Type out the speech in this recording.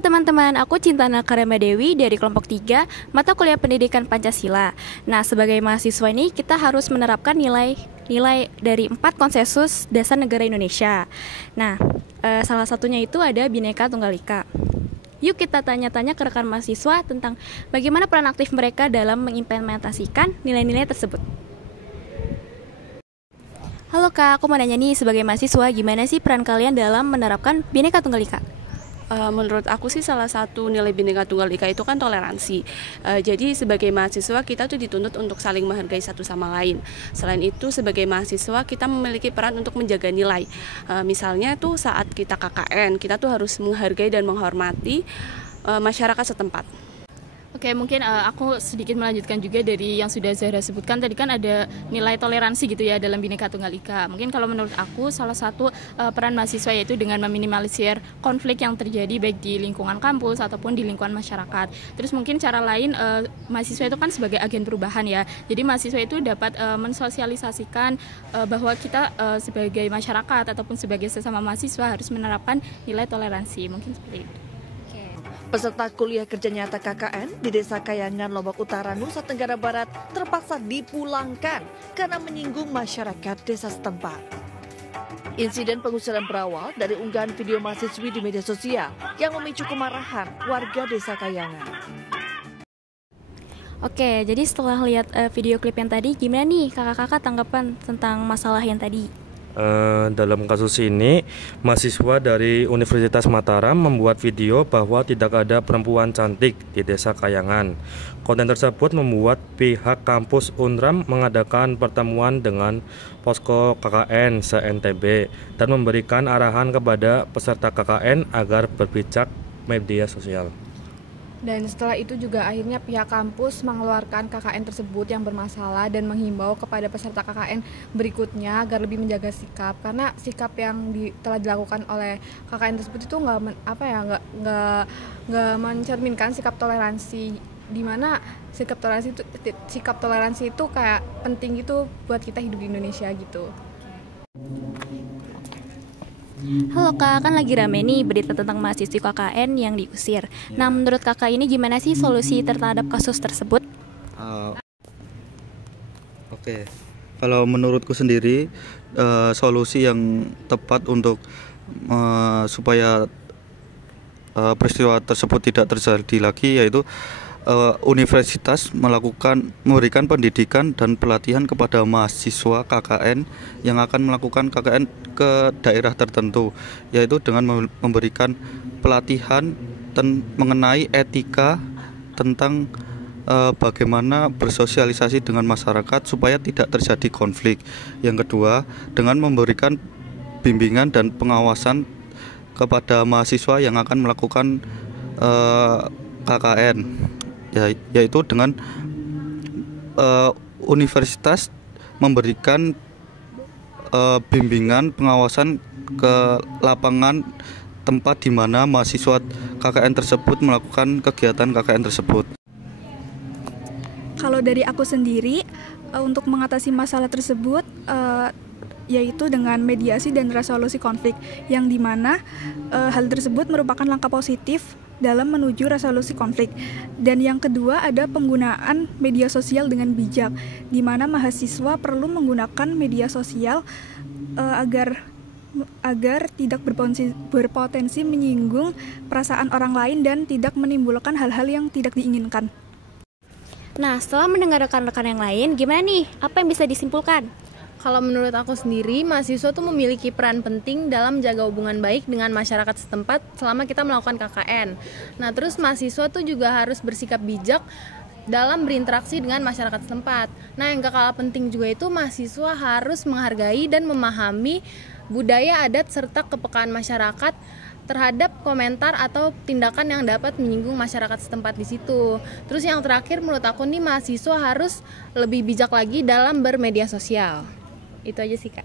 Halo teman-teman, aku Cintana Karema Dewi dari kelompok 3, mata kuliah pendidikan Pancasila. Nah, sebagai mahasiswa ini kita harus menerapkan nilai dari 4 konsensus dasar negara Indonesia. Nah, salah satunya itu ada Bhinneka Tunggal Ika. Yuk kita tanya-tanya ke rekan mahasiswa tentang bagaimana peran aktif mereka dalam mengimplementasikan nilai-nilai tersebut. Halo Kak, aku mau nanya nih sebagai mahasiswa, gimana sih peran kalian dalam menerapkan Bhinneka Tunggal Ika? Menurut aku sih salah satu nilai Bhinneka Tunggal Ika itu kan toleransi. Jadi sebagai mahasiswa kita tuh dituntut untuk saling menghargai satu sama lain. Selain itu sebagai mahasiswa kita memiliki peran untuk menjaga nilai. Misalnya tuh saat kita KKN, kita tuh harus menghargai dan menghormati masyarakat setempat. Oke, mungkin aku sedikit melanjutkan juga dari yang sudah Zahra sebutkan. Tadi kan ada nilai toleransi gitu ya dalam Bhinneka Tunggal Ika. Mungkin kalau menurut aku salah satu peran mahasiswa yaitu dengan meminimalisir konflik yang terjadi baik di lingkungan kampus ataupun di lingkungan masyarakat. Terus mungkin cara lain mahasiswa itu kan sebagai agen perubahan ya. Jadi mahasiswa itu dapat mensosialisasikan bahwa kita sebagai masyarakat ataupun sebagai sesama mahasiswa harus menerapkan nilai toleransi. Mungkin seperti itu. Peserta kuliah kerja nyata KKN di Desa Kayangan, Lombok Utara, Nusa Tenggara Barat terpaksa dipulangkan karena menyinggung masyarakat desa setempat. Insiden pengusiran berawal dari unggahan video mahasiswi di media sosial yang memicu kemarahan warga Desa Kayangan. Oke, jadi setelah lihat video klip yang tadi, gimana nih kakak-kakak tanggapan tentang masalah yang tadi? Dalam kasus ini, mahasiswa dari Universitas Mataram membuat video bahwa tidak ada perempuan cantik di Desa Kayangan. Konten tersebut membuat pihak kampus Unram mengadakan pertemuan dengan posko KKN se-NTB dan memberikan arahan kepada peserta KKN agar berbijak media sosial. Dan setelah itu juga akhirnya pihak kampus mengeluarkan KKN tersebut yang bermasalah dan menghimbau kepada peserta KKN berikutnya agar lebih menjaga sikap, karena sikap yang telah dilakukan oleh KKN tersebut itu nggak mencerminkan sikap toleransi, di mana sikap toleransi itu kayak penting gitu buat kita hidup di Indonesia gitu. Halo Kak, kan lagi rame nih berita tentang mahasiswa KKN yang diusir. Nah, menurut Kakak ini gimana sih solusi terhadap kasus tersebut? Oke. Kalau menurutku sendiri, solusi yang tepat untuk supaya peristiwa tersebut tidak terjadi lagi yaitu universitas memberikan pendidikan dan pelatihan kepada mahasiswa KKN yang akan melakukan KKN ke daerah tertentu, yaitu dengan memberikan pelatihan mengenai etika tentang bagaimana bersosialisasi dengan masyarakat supaya tidak terjadi konflik. Yang kedua, dengan memberikan bimbingan dan pengawasan kepada mahasiswa yang akan melakukan KKN, yaitu dengan universitas memberikan bimbingan pengawasan ke lapangan tempat di mana mahasiswa KKN tersebut melakukan kegiatan KKN tersebut. Kalau dari aku sendiri, untuk mengatasi masalah tersebut yaitu dengan mediasi dan resolusi konflik, yang dimana hal tersebut merupakan langkah positif dalam menuju resolusi konflik. Dan yang kedua ada penggunaan media sosial dengan bijak, di mana mahasiswa perlu menggunakan media sosial agar tidak berpotensi menyinggung perasaan orang lain dan tidak menimbulkan hal-hal yang tidak diinginkan. Nah, setelah mendengar rekan-rekan yang lain, gimana nih? Apa yang bisa disimpulkan? Kalau menurut aku sendiri, mahasiswa tuh memiliki peran penting dalam menjaga hubungan baik dengan masyarakat setempat selama kita melakukan KKN. Nah, terus mahasiswa tuh juga harus bersikap bijak dalam berinteraksi dengan masyarakat setempat. Nah, yang gak kalah penting juga itu mahasiswa harus menghargai dan memahami budaya adat serta kepekaan masyarakat terhadap komentar atau tindakan yang dapat menyinggung masyarakat setempat di situ. Terus yang terakhir menurut aku nih, mahasiswa harus lebih bijak lagi dalam bermedia sosial. Itu aja sih Kak.